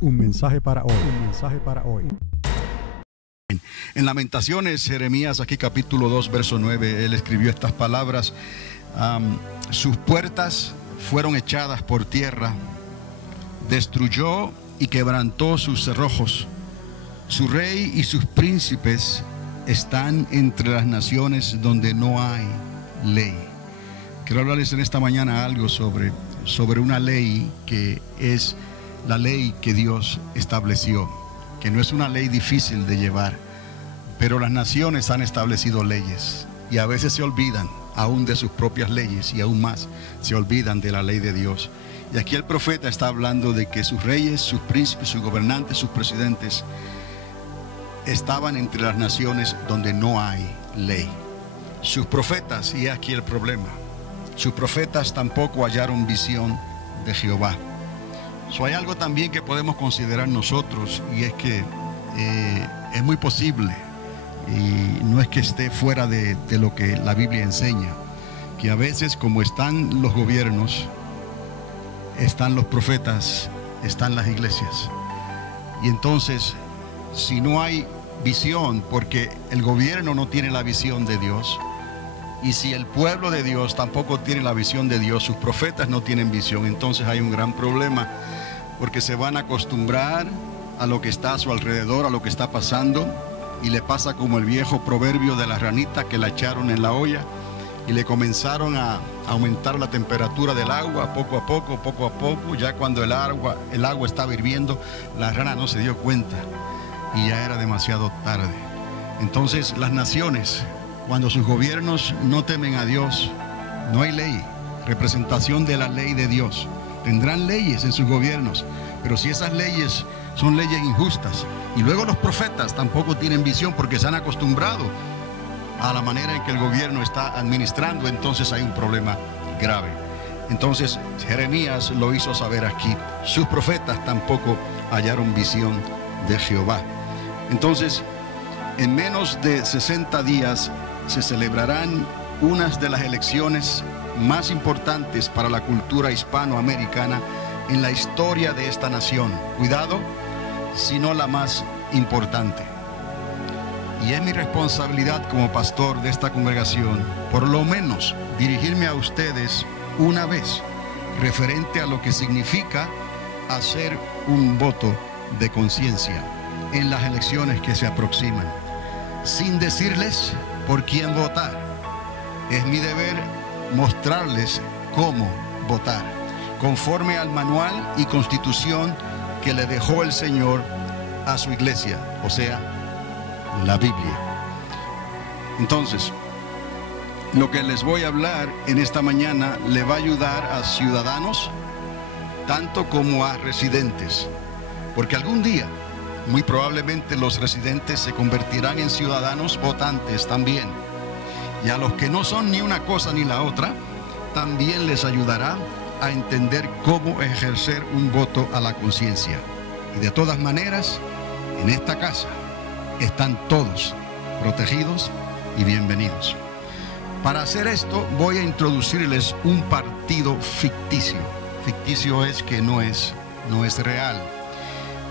Un mensaje para hoy. Un mensaje para hoy. En Lamentaciones, Jeremías, aquí capítulo 2, verso 9, él escribió estas palabras: sus puertas fueron echadas por tierra, destruyó y quebrantó sus cerrojos. Su rey y sus príncipes están entre las naciones donde no hay ley. Quiero hablarles en esta mañana algo sobre una ley que es la ley que Dios estableció, que no es una ley difícil de llevar, pero las naciones han establecido leyes y a veces se olvidan aún de sus propias leyes y aún más se olvidan de la ley de Dios. Y aquí el profeta está hablando de que sus reyes, sus príncipes, sus gobernantes, sus presidentes estaban entre las naciones donde no hay ley. Sus profetas, y aquí el problema, sus profetas tampoco hallaron visión de Jehová. Hay algo también que podemos considerar nosotros, y es que es muy posible, y no es que esté fuera de lo que la Biblia enseña, que a veces, como están los gobiernos, están los profetas, están las iglesias. Y entonces, si no hay visión, porque el gobierno no tiene la visión de Dios, y si el pueblo de Dios tampoco tiene la visión de Dios, sus profetas no tienen visión, entonces hay un gran problema, porque se van a acostumbrar a lo que está a su alrededor, a lo que está pasando, y le pasa como el viejo proverbio de la ranita que la echaron en la olla y le comenzaron a aumentar la temperatura del agua poco a poco, ya cuando el agua estaba hirviendo, la rana no se dio cuenta y ya era demasiado tarde. Entonces las naciones, cuando sus gobiernos no temen a Dios, no hay ley, representación de la ley de Dios. Tendrán leyes en sus gobiernos, pero si esas leyes son leyes injustas, y luego los profetas tampoco tienen visión porque se han acostumbrado a la manera en que el gobierno está administrando, entonces hay un problema grave. Entonces Jeremías lo hizo saber aquí. Sus profetas tampoco hallaron visión de Jehová. Entonces, en menos de 60 días se celebrarán unas de las elecciones más importantes para la cultura hispanoamericana en la historia de esta nación. Cuidado, sino la más importante. Y es mi responsabilidad como pastor de esta congregación, por lo menos, dirigirme a ustedes una vez referente a lo que significa hacer un voto de conciencia en las elecciones que se aproximan, sin decirles por quién votar. Es mi deber mostrarles cómo votar, conforme al manual y constitución que le dejó el Señor a su iglesia, o sea, la Biblia. Entonces, lo que les voy a hablar en esta mañana le va a ayudar a ciudadanos tanto como a residentes, porque algún día muy probablemente los residentes se convertirán en ciudadanos votantes también, y a los que no son ni una cosa ni la otra también les ayudará a entender cómo ejercer un voto a la conciencia. Y de todas maneras, en esta casa están todos protegidos y bienvenidos. Para hacer esto voy a introducirles un partido ficticio. Ficticio es que no es real,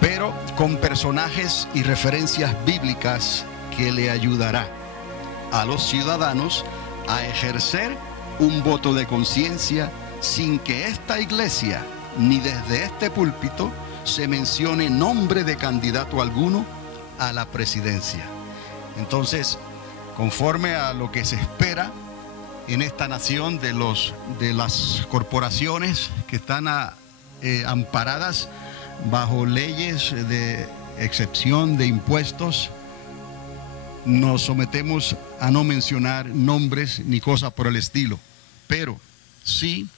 pero con personajes y referencias bíblicas que le ayudará a los ciudadanos a ejercer un voto de conciencia sin que esta iglesia ni desde este púlpito se mencione nombre de candidato alguno a la presidencia. Entonces, conforme a lo que se espera en esta nación de las corporaciones que están amparadas bajo leyes de excepción de impuestos, nos sometemos a no mencionar nombres ni cosas por el estilo, pero sí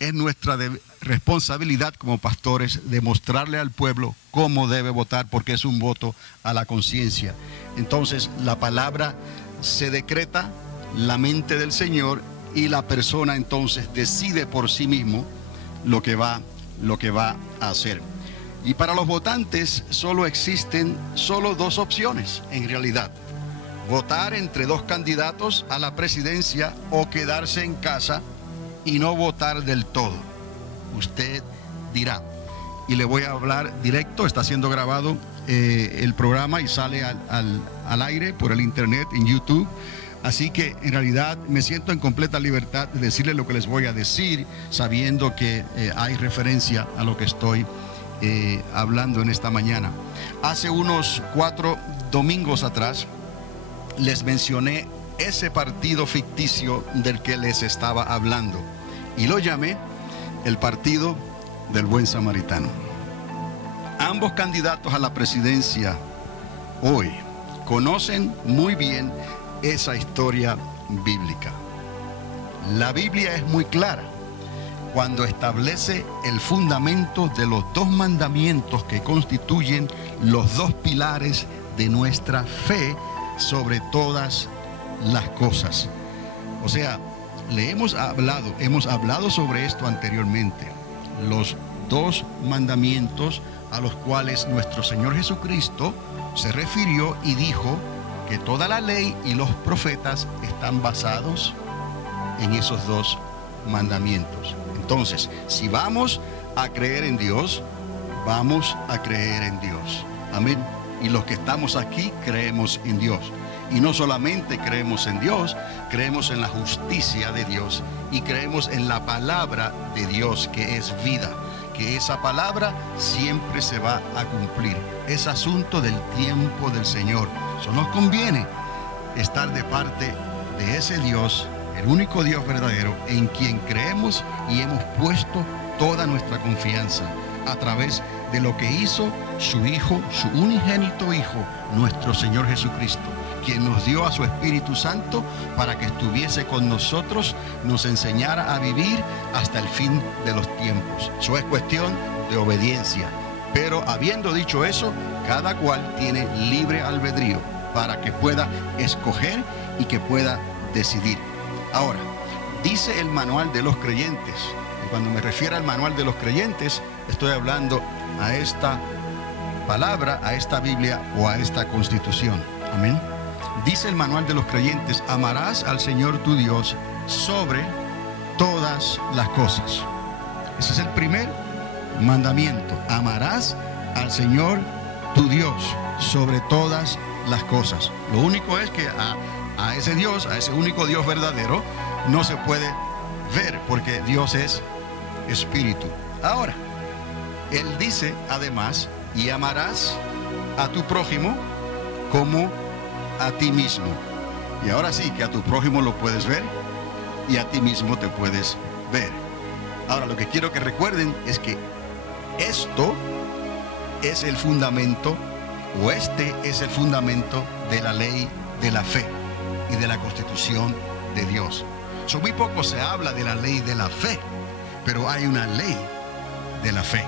es nuestra responsabilidad como pastores demostrarle al pueblo cómo debe votar, porque es un voto a la conciencia. Entonces la palabra se decreta, la mente del Señor, y la persona entonces decide por sí mismo lo que va a hacer. Y para los votantes existen solo dos opciones en realidad: votar entre dos candidatos a la presidencia o quedarse en casa y no votar del todo. Usted dirá. y le voy a hablar directo. Está siendo grabado el programa y sale al aire por el internet en YouTube. Así que en realidad me siento en completa libertad de decirles lo que les voy a decir, sabiendo que hay referencia a lo que estoy hablando en esta mañana. Hace unos 4 domingos atrás les mencioné ese partido ficticio del que les estaba hablando y lo llamé el Partido del Buen Samaritano. Ambos candidatos a la presidencia hoy conocen muy bien esa historia bíblica. La Biblia es muy clara cuando establece el fundamento de los 2 mandamientos que constituyen los 2 pilares de nuestra fe sobre todas las cosas. O sea, hemos hablado sobre esto anteriormente. Los 2 mandamientos a los cuales nuestro Señor Jesucristo se refirió y dijo que toda la ley y los profetas están basados en esos 2 mandamientos. Entonces, si vamos a creer en Dios, vamos a creer en Dios. Amén. Y los que estamos aquí creemos en Dios. Y no solamente creemos en Dios, creemos en la justicia de Dios y creemos en la palabra de Dios, que es vida, que esa palabra siempre se va a cumplir. Es asunto del tiempo del Señor. Eso nos conviene estar de parte de ese Dios, el único Dios verdadero, en quien creemos y hemos puesto toda nuestra confianza a través de lo que hizo su Hijo, su unigénito Hijo, nuestro Señor Jesucristo, quien nos dio a su Espíritu Santo para que estuviese con nosotros, nos enseñara a vivir hasta el fin de los tiempos. Eso es cuestión de obediencia. Pero habiendo dicho eso, cada cual tiene libre albedrío para que pueda escoger y que pueda decidir. Ahora, dice el manual de los creyentes, y cuando me refiero al manual de los creyentes, estoy hablando a esta palabra, a esta Biblia o a esta Constitución. Amén. Dice el manual de los creyentes: amarás al Señor tu Dios sobre todas las cosas. Ese es el primer mandamiento. Amarás al Señor tu Dios sobre todas las cosas. Lo único es que a ese Dios, a ese único Dios verdadero, no se puede ver, porque Dios es espíritu. Ahora, Él dice además: y amarás a tu prójimo como a ti mismo. Y ahora sí que a tu prójimo lo puedes ver y a ti mismo te puedes ver. Ahora, lo que quiero que recuerden es que esto es el fundamento, o este es el fundamento de la ley de la fe y de la Constitución de Dios. Muy poco se habla de la ley de la fe, pero hay una ley de la fe,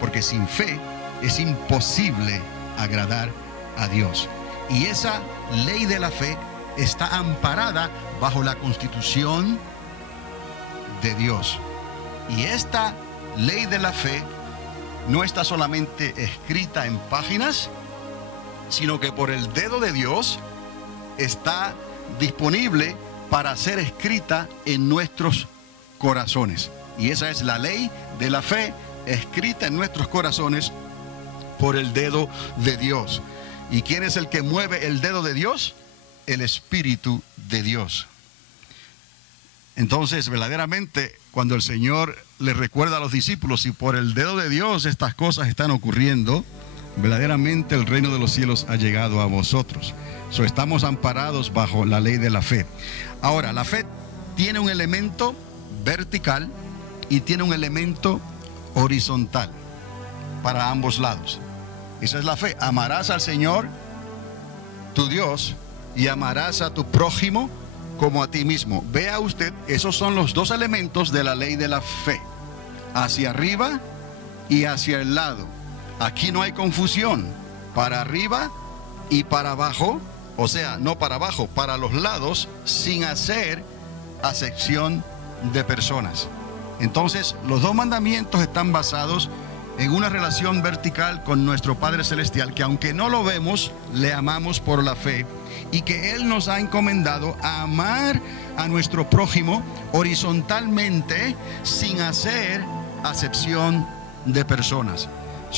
porque sin fe es imposible agradar a Dios. Y esa ley de la fe está amparada bajo la Constitución de Dios. Y esta ley de la fe no está solamente escrita en páginas, sino que por el dedo de Dios está disponible para ser escrita en nuestros corazones. Y esa es la ley de la fe, escrita en nuestros corazones por el dedo de Dios. ¿Y quién es el que mueve el dedo de Dios? El Espíritu de Dios. Entonces, verdaderamente, cuando el Señor le recuerda a los discípulos: si por el dedo de Dios estas cosas están ocurriendo, verdaderamente el reino de los cielos ha llegado a vosotros. Estamos amparados bajo la ley de la fe. Ahora, la fe tiene un elemento vertical y tiene un elemento horizontal para ambos lados. Esa es la fe. Amarás al Señor tu Dios y amarás a tu prójimo como a ti mismo. Vea usted, esos son los 2 elementos de la ley de la fe: hacia arriba y hacia el lado. Aquí no hay confusión. Para arriba y para abajo, o sea, no para abajo, para los lados, sin hacer acepción de personas. Entonces, los 2 mandamientos están basados en una relación vertical con nuestro Padre Celestial, que aunque no lo vemos, le amamos por la fe, y que Él nos ha encomendado a amar a nuestro prójimo horizontalmente, sin hacer acepción de personas.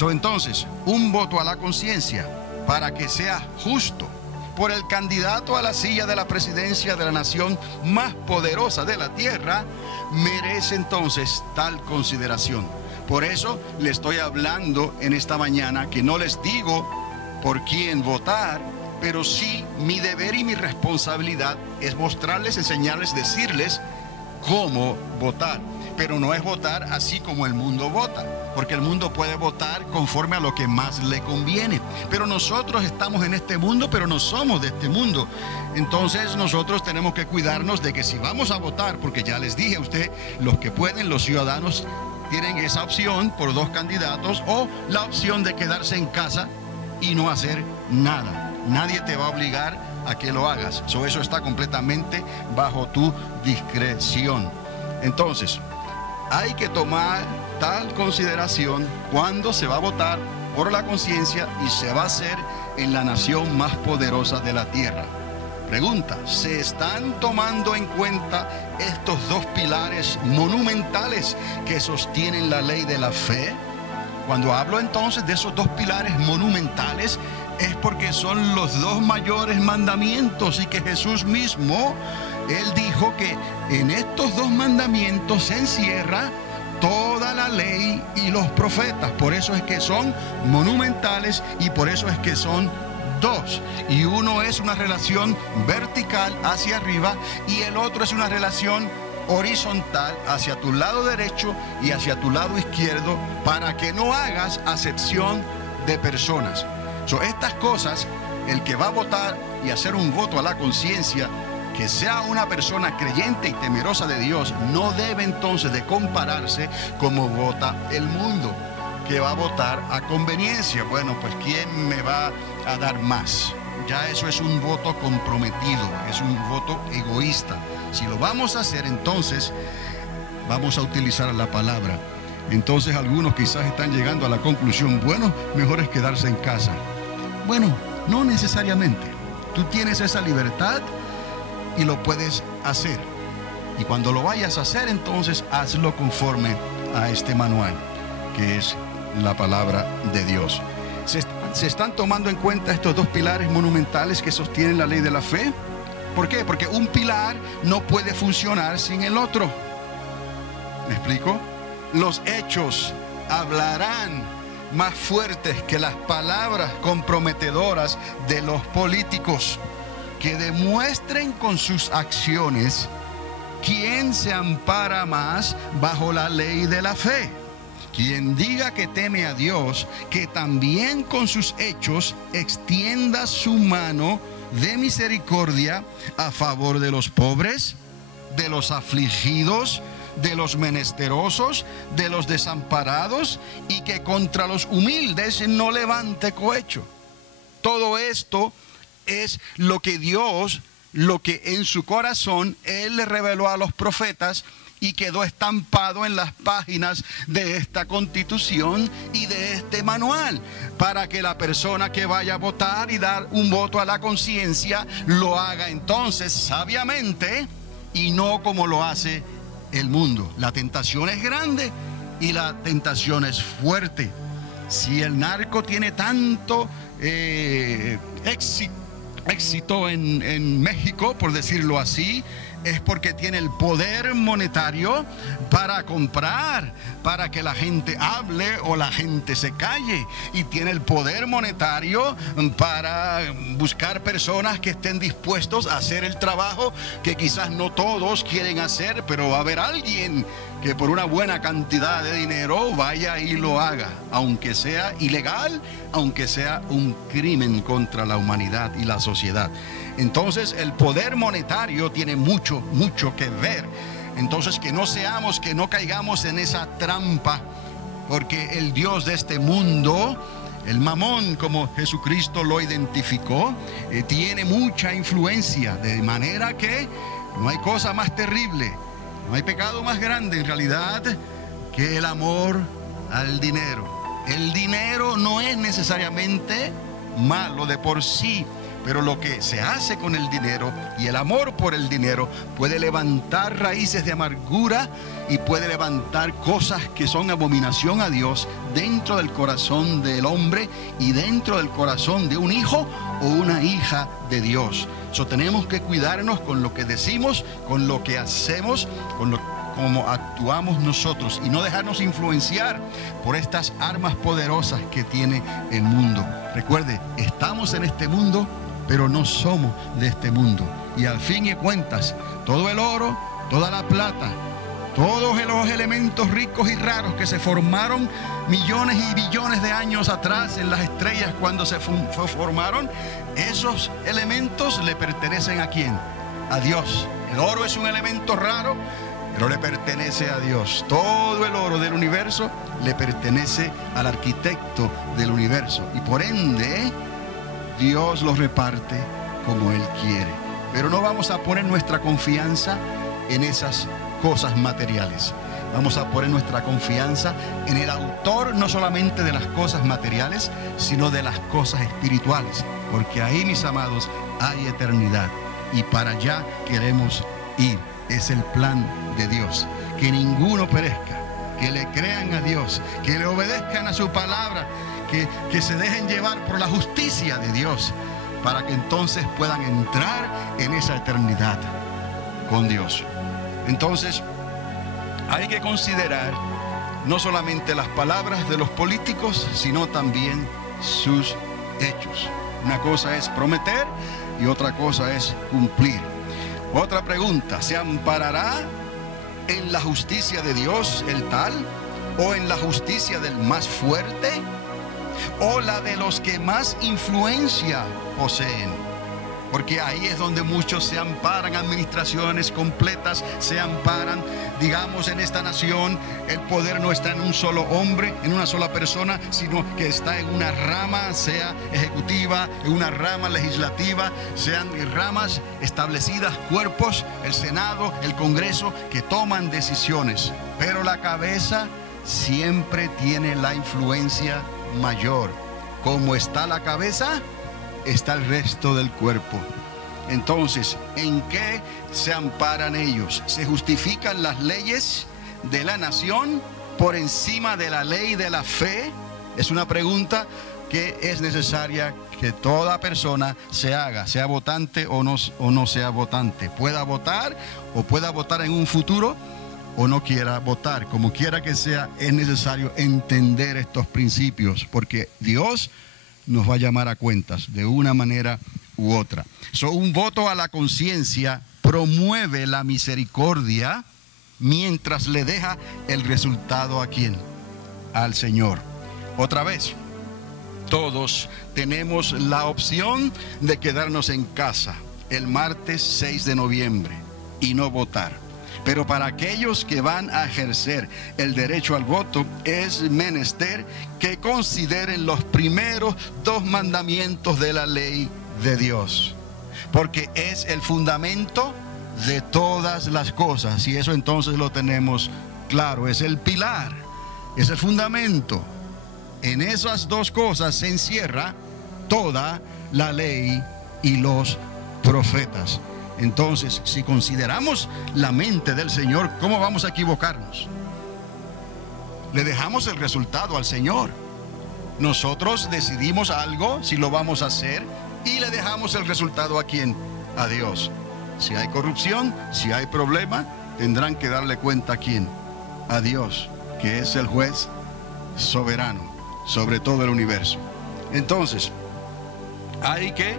Entonces, un voto a la conciencia para que sea justo por el candidato a la silla de la presidencia de la nación más poderosa de la tierra, merece entonces tal consideración. Por eso le estoy hablando en esta mañana que no les digo por quién votar, pero sí mi deber y mi responsabilidad es mostrarles, enseñarles, decirles cómo votar. Pero no es votar así como el mundo vota, porque el mundo puede votar conforme a lo que más le conviene. Pero nosotros estamos en este mundo, pero no somos de este mundo. Entonces nosotros tenemos que cuidarnos de que si vamos a votar, porque ya les dije a usted, los que pueden, los ciudadanos tienen esa opción por 2 candidatos, o la opción de quedarse en casa y no hacer nada. Nadie te va a obligar a que lo hagas. Eso está completamente bajo tu discreción. Entonces, hay que tomar tal consideración cuando se va a votar por la conciencia y se va a hacer en la nación más poderosa de la tierra. Pregunta, ¿se están tomando en cuenta estos 2 pilares monumentales que sostienen la ley de la fe? Cuando hablo entonces de esos 2 pilares monumentales, es porque son los 2 mayores mandamientos y que Jesús mismo, Él dijo que en estos 2 mandamientos se encierra toda la ley y los profetas. Por eso es que son monumentales y por eso es que son 2. Y uno es una relación vertical hacia arriba y el otro es una relación horizontal hacia tu lado derecho y hacia tu lado izquierdo, para que no hagas acepción de personas. Estas cosas, el que va a votar y hacer un voto a la conciencia, que sea una persona creyente y temerosa de Dios, no debe entonces de compararse como vota el mundo, que va a votar a conveniencia. Bueno, pues ¿quién me va a dar más? Ya eso es un voto comprometido, es un voto egoísta. Si lo vamos a hacer, entonces vamos a utilizar la palabra. Entonces algunos quizás están llegando a la conclusión, bueno, mejor es quedarse en casa. Bueno, no necesariamente. Tú tienes esa libertad y lo puedes hacer. Y cuando lo vayas a hacer, entonces hazlo conforme a este manual, que es la palabra de Dios. ¿Se están tomando en cuenta estos 2 pilares monumentales que sostienen la ley de la fe? ¿Por qué? Porque un pilar no puede funcionar sin el otro. ¿Me explico? Los hechos hablarán más fuertes que las palabras comprometedoras de los políticos, que demuestren con sus acciones quién se ampara más bajo la ley de la fe. Quien diga que teme a Dios, que también con sus hechos extienda su mano de misericordia a favor de los pobres, de los afligidos, de los menesterosos, de los desamparados, y que contra los humildes no levante cohecho. Todo esto es lo que Dios, lo que en su corazón Él le reveló a los profetas y quedó estampado en las páginas de esta Constitución y de este manual, para que la persona que vaya a votar y dar un voto a la conciencia lo haga entonces sabiamente y no como lo hace el mundo. La tentación es grande y la tentación es fuerte. Si el narco tiene tanto éxito en México, por decirlo así, es porque tiene el poder monetario para comprar, para que la gente hable o la gente se calle, y tiene el poder monetario para buscar personas que estén dispuestos a hacer el trabajo que quizás no todos quieren hacer, pero va a haber alguien que por una buena cantidad de dinero vaya y lo haga, aunque sea ilegal, aunque sea un crimen contra la humanidad y la sociedad. Entonces el poder monetario tiene mucho que ver. Entonces que no caigamos en esa trampa, porque el Dios de este mundo, el mamón, como Jesucristo lo identificó, tiene mucha influencia, de manera que no hay cosa más terrible, no hay pecado más grande en realidad que el amor al dinero. El dinero no es necesariamente malo de por sí, Pero lo que se hace con el dinero y el amor por el dinero puede levantar raíces de amargura y puede levantar cosas que son abominación a Dios dentro del corazón del hombre y dentro del corazón de un hijo o una hija de Dios. Tenemos que cuidarnos con lo que decimos, con lo que hacemos, cómo actuamos nosotros y no dejarnos influenciar por estas armas poderosas que tiene el mundo. Recuerde, estamos en este mundo, pero no somos de este mundo. Y al fin y cuentas, todo el oro, toda la plata, todos los elementos ricos y raros que se formaron millones y billones de años atrás en las estrellas cuando se formaron, esos elementos le pertenecen ¿a quién? A Dios. El oro es un elemento raro, pero le pertenece a Dios. Todo el oro del universo le pertenece al arquitecto del universo. Y por ende, Dios los reparte como Él quiere. Pero no vamos a poner nuestra confianza en esas cosas materiales. Vamos a poner nuestra confianza en el autor, no solamente de las cosas materiales, sino de las cosas espirituales. Porque ahí, mis amados, hay eternidad. Y para allá queremos ir. Es el plan de Dios. Que ninguno perezca. Que le crean a Dios. Que le obedezcan a su palabra. Que se dejen llevar por la justicia de Dios. Para que entonces puedan entrar en esa eternidad con Dios. Entonces, hay que considerar no solamente las palabras de los políticos, sino también sus hechos. Una cosa es prometer y otra cosa es cumplir. Otra pregunta, ¿se amparará en la justicia de Dios el tal? ¿O en la justicia del más fuerte? ¿O la de los que más influencia poseen? Porque ahí es donde muchos se amparan, administraciones completas se amparan. Digamos, en esta nación el poder no está en un solo hombre, en una sola persona, sino que está en una rama, sea ejecutiva, en una rama legislativa, sean ramas establecidas, cuerpos, el Senado, el Congreso, que toman decisiones. Pero la cabeza siempre tiene la influencia mayor. Como está la cabeza, está el resto del cuerpo. Entonces, ¿en qué se amparan ellos? ¿Se justifican las leyes de la nación por encima de la ley de la fe? Es una pregunta que es necesaria que toda persona se haga, sea votante o no sea votante. Pueda votar o pueda votar en un futuro o no quiera votar. Como quiera que sea, es necesario entender estos principios, porque Dios nos va a llamar a cuentas de una manera u otra. Un voto a la conciencia promueve la misericordia mientras le deja el resultado ¿a quién? Al Señor. Otra vez, todos tenemos la opción de quedarnos en casa el martes 6 de noviembre y no votar. Pero para aquellos que van a ejercer el derecho al voto, es menester que consideren los primeros 2 mandamientos de la ley de Dios. Porque es el fundamento de todas las cosas. Y eso entonces lo tenemos claro. Es el pilar, es el fundamento. En esas 2 cosas se encierra toda la ley y los profetas. Entonces, si consideramos la mente del Señor, ¿cómo vamos a equivocarnos? Le dejamos el resultado al Señor. Nosotros decidimos algo, si lo vamos a hacer, y le dejamos el resultado ¿a quién? A Dios. Si hay corrupción, si hay problema, tendrán que darle cuenta ¿a quién? A Dios, que es el juez soberano sobre todo el universo. Entonces, hay que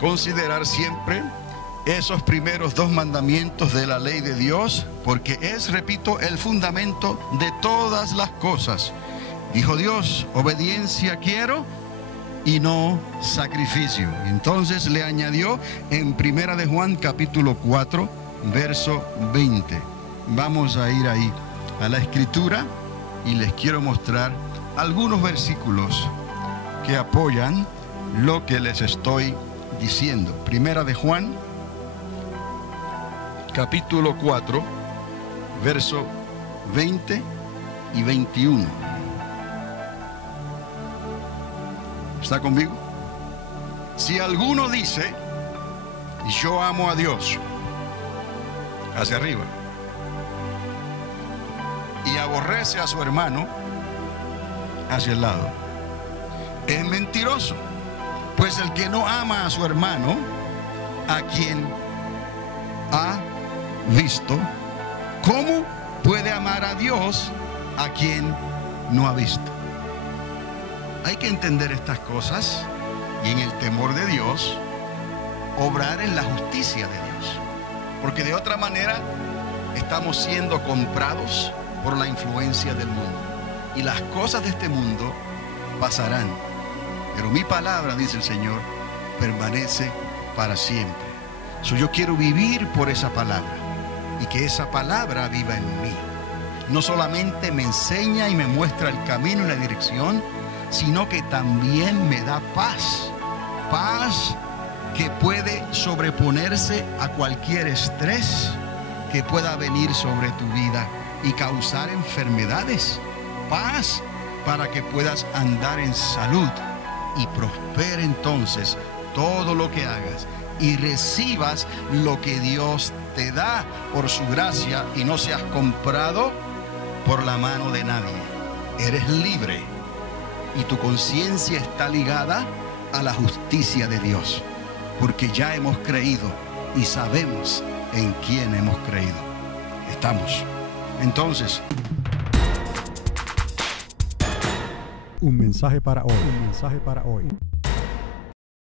considerar siempre esos primeros 2 mandamientos de la ley de Dios, porque es, repito, el fundamento de todas las cosas. Dijo Dios, obediencia quiero y no sacrificio. Entonces le añadió en Primera de Juan capítulo 4, verso 20. Vamos a ir ahí a la escritura y les quiero mostrar algunos versículos que apoyan lo que les estoy diciendo. Primera de Juan capítulo 4, verso 20 y 21. ¿Está conmigo? Si alguno dice, yo amo a Dios, hacia arriba, y aborrece a su hermano, hacia el lado, es mentiroso. Pues el que no ama a su hermano, a quien ha visto, ¿cómo puede amar a Dios a quien no ha visto? Hay que entender estas cosas y en el temor de Dios obrar en la justicia de Dios, porque de otra manera estamos siendo comprados por la influencia del mundo, y las cosas de este mundo pasarán, pero mi palabra, dice el Señor, permanece para siempre. Yo quiero vivir por esa palabra y que esa palabra viva en mí. No solamente me enseña y me muestra el camino y la dirección, sino que también me da paz. Paz que puede sobreponerse a cualquier estrés que pueda venir sobre tu vida y causar enfermedades. Paz para que puedas andar en salud y prospere entonces todo lo que hagas y recibas lo que Dios te da por su gracia y no seas comprado por la mano de nadie. Eres libre y tu conciencia está ligada a la justicia de Dios, porque ya hemos creído y sabemos en quién hemos creído. Estamos. Entonces, un mensaje para hoy. Un mensaje para hoy.